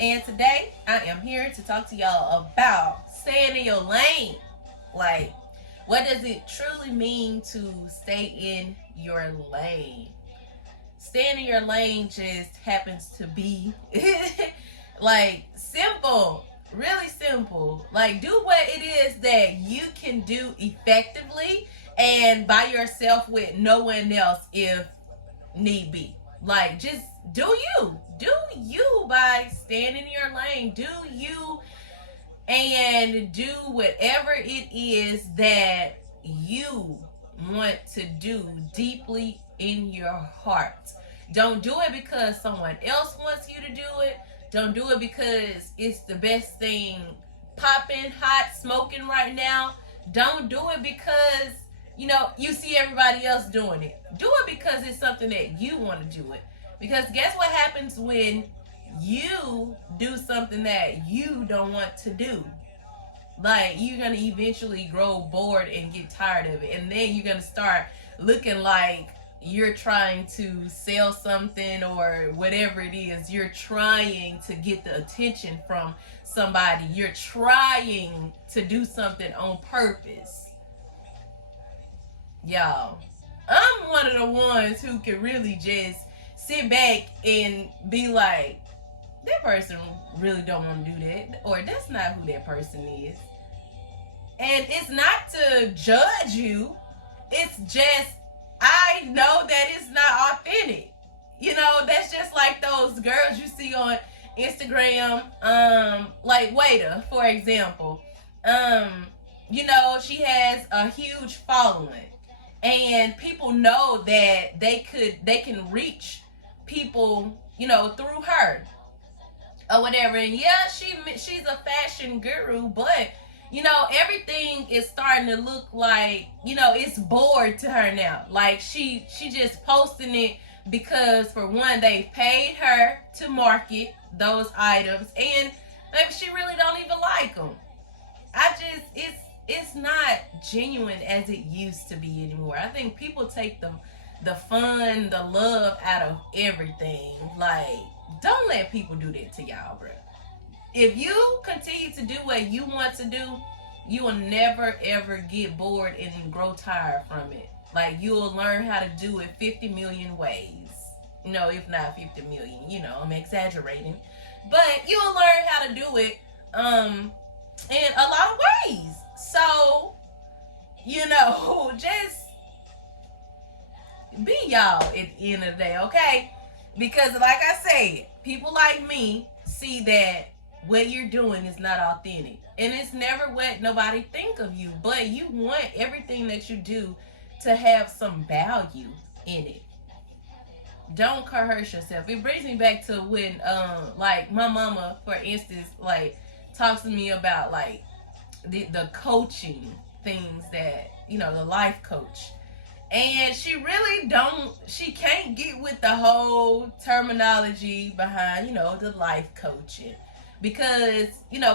And today I am here to talk to y'all about staying in your lane. Like, what does it truly mean to stay in your lane? Staying in your lane just happens to be like simple, really simple. Like, do what it is that you can do effectively and by yourself with no one else if need be. Like, just do you. Do you by staying in your lane. Do you and do whatever it is that you want to do deeply in your heart. Don't do it because someone else wants you to do it. Don't do it because it's the best thing popping, hot, smoking right now. Don't do it because you see everybody else doing it. Do it because it's something that you want to do it. Because guess what happens when you do something that you don't want to do? Like, you're gonna eventually grow bored and get tired of it, and then you're gonna start looking like you're trying to sell something or whatever it is. You're trying to get the attention from somebody. You're trying to do something on purpose. Y'all, I'm one of the ones who can really just sit back and be like, that person really don't want to do that, or that's not who that person is. And it's not to judge you, it's just I know that it's not authentic. That's just like those girls you see on Instagram, like Wada, for example. She has a huge following, and people know that they can reach people, through her or whatever. And yeah, she's a fashion guru, but everything is starting to look like, it's bored to her now. Like, she just posting it because, for one, they paid her to market those items, and maybe she really don't even like them. It's not genuine as it used to be anymore. I think people take the fun, the love out of everything. Like, don't let people do that to y'all, bro. If you continue to do what you want to do, you will never ever get bored and grow tired from it. Like, you will learn how to do it 50 million ways. If not 50 million, I'm exaggerating. But you'll learn how to do it in a lot of ways. So, just be y'all at the end of the day, okay? Because, like I said, people like me see that what you're doing is not authentic, and it's never what nobody think of you, but you want everything that you do to have some value in it. Don't coerce yourself. It brings me back to when like my mama, for instance, like talks to me about like the coaching things that the life coach, and she can't get with the whole terminology behind the life coaching, because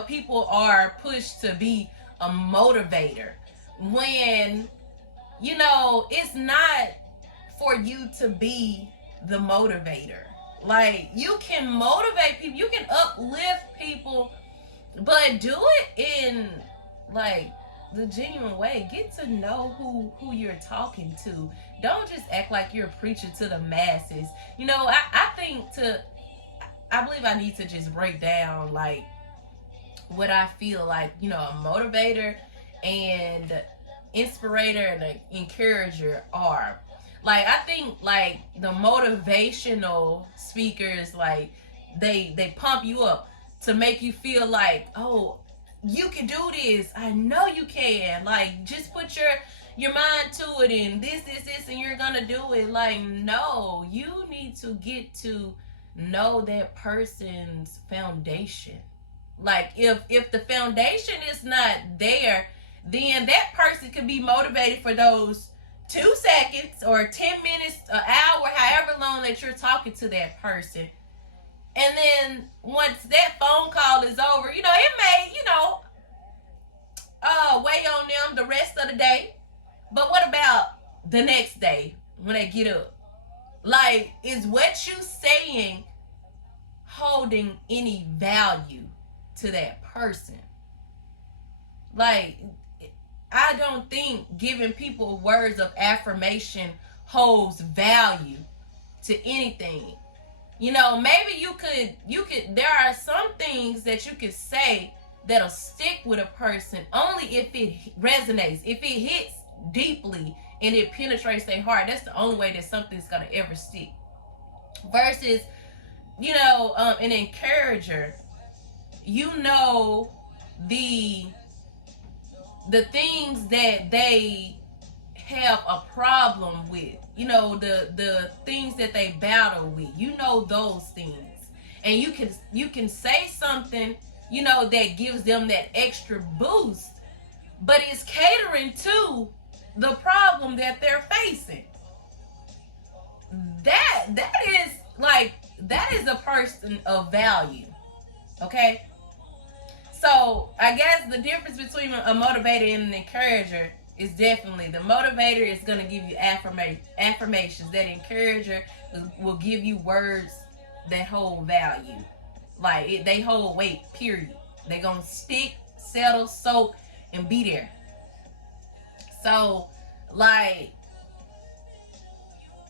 people are pushed to be a motivator when it's not for you to be the motivator. Like, you can motivate people, you can uplift people, but do it in like the genuine way. Get to know who you're talking to. Don't just act like you're preaching to the masses. I believe I need to just break down like what I feel like, a motivator and inspirator and an encourager are. Like, I think like the motivational speakers, like they pump you up to make you feel like, oh, you can do this. I know you can. Like, just put your mind to it, and this, and you're gonna do it. Like, no, you need to get to know that person's foundation. Like, if the foundation is not there, then that person could be motivated for those 2 seconds or 10 minutes, an hour, however long that you're talking to that person. And then once that phone call is over, it may, weigh on them the rest of the day. But what about the next day when they get up? Like, is what you saying holding any value to that person. Like, I don't think giving people words of affirmation holds value to anything. You know, maybe you could there are some things that you could say that'll stick with a person only if it resonates, if it hits deeply and it penetrates their heart. That's the only way that something's gonna ever stick. Versus, you know, an encourager, you know, the things that they have a problem with, you know, the things that they battle with, you know, those things, and you can say something, you know, that gives them that extra boost, but it's catering to the problem that they're facing. That is a person of value. Okay, so I guess the difference between a motivator and an encourager is definitely the motivator is going to give you affirmations. That encourager will give you words that hold value. Like, they hold weight, period. They're going to stick, settle, soak, and be there. So, like,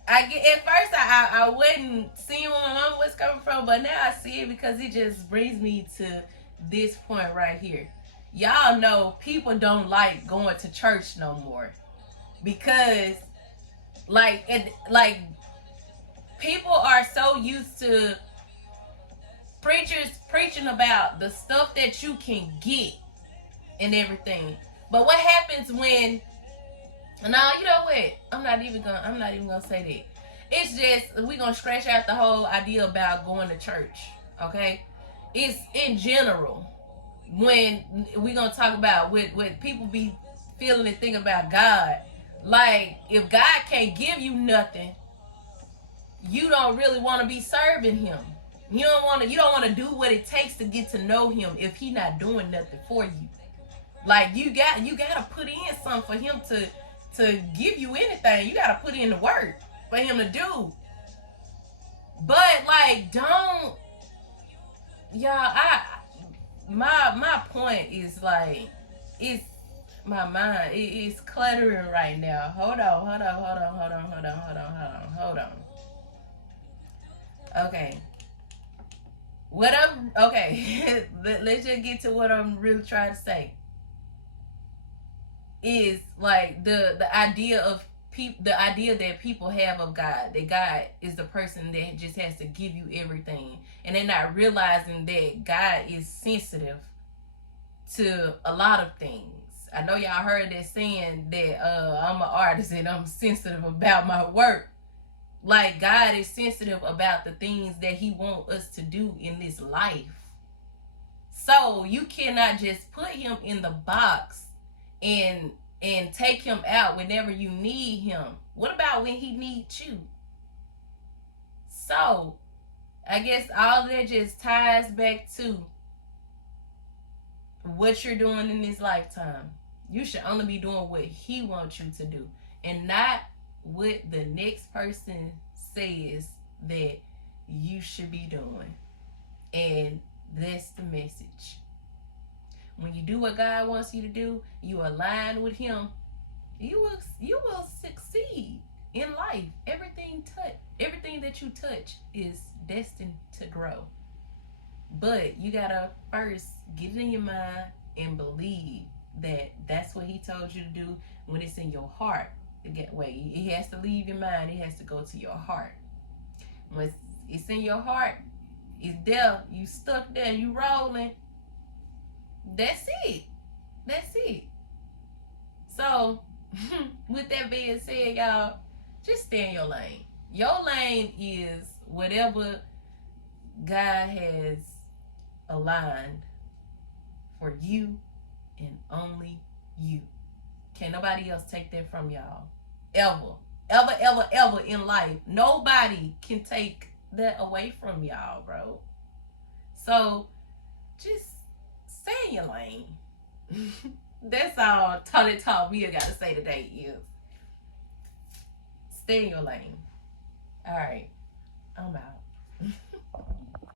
at first I wasn't seeing where my mom was coming from, but now I see it because it just brings me to this point right here. Y'all know people don't like going to church no more because like people are so used to preachers preaching about the stuff that you can get and everything. But what happens when, no, you know what? I'm not even gonna say that. It's just, we're gonna scratch out the whole idea about going to church. Okay? It's in general. When we're gonna talk about what people be feeling and thinking about God, like, if God can't give you nothing, you don't really want to be serving Him. You don't want to do what it takes to get to know Him if He not doing nothing for you. Like, you gotta put in something for Him to give you anything. You gotta put in the work for Him to do. But like, don't, y'all. My point is, like, it's my mind. It's cluttering right now. Hold on. Okay. Okay. Let's just get to what I'm really trying to say. Is like the idea of the idea that people have of God, that God is the person that just has to give you everything, and they're not realizing that God is sensitive to a lot of things. I know y'all heard that saying that I'm an artist and I'm sensitive about my work. Like, God is sensitive about the things that He wants us to do in this life. So you cannot just put Him in the box and take Him out whenever you need Him. What about when He needs you? So I guess all that just ties back to what you're doing in this lifetime. You should only be doing what He wants you to do, and not what the next person says that you should be doing. And that's the message. When you do what God wants you to do, you align with Him, you will succeed in life. Everything that you touch is destined to grow. But you gotta first get it in your mind and believe that that's what He told you to do. When it's in your heart, it has to leave your mind. It has to go to your heart. When it's in your heart, it's there. You stuck there. You rolling. That's it. So, with that being said, y'all, just stay in your lane. Your lane is whatever God has aligned for you and only you. Can't nobody else take that from y'all. Ever in life. Nobody can take that away from y'all, bro. So, just stay in your lane. That's all Tony Talk me I gotta say today is stay in your lane. Alright, I'm out.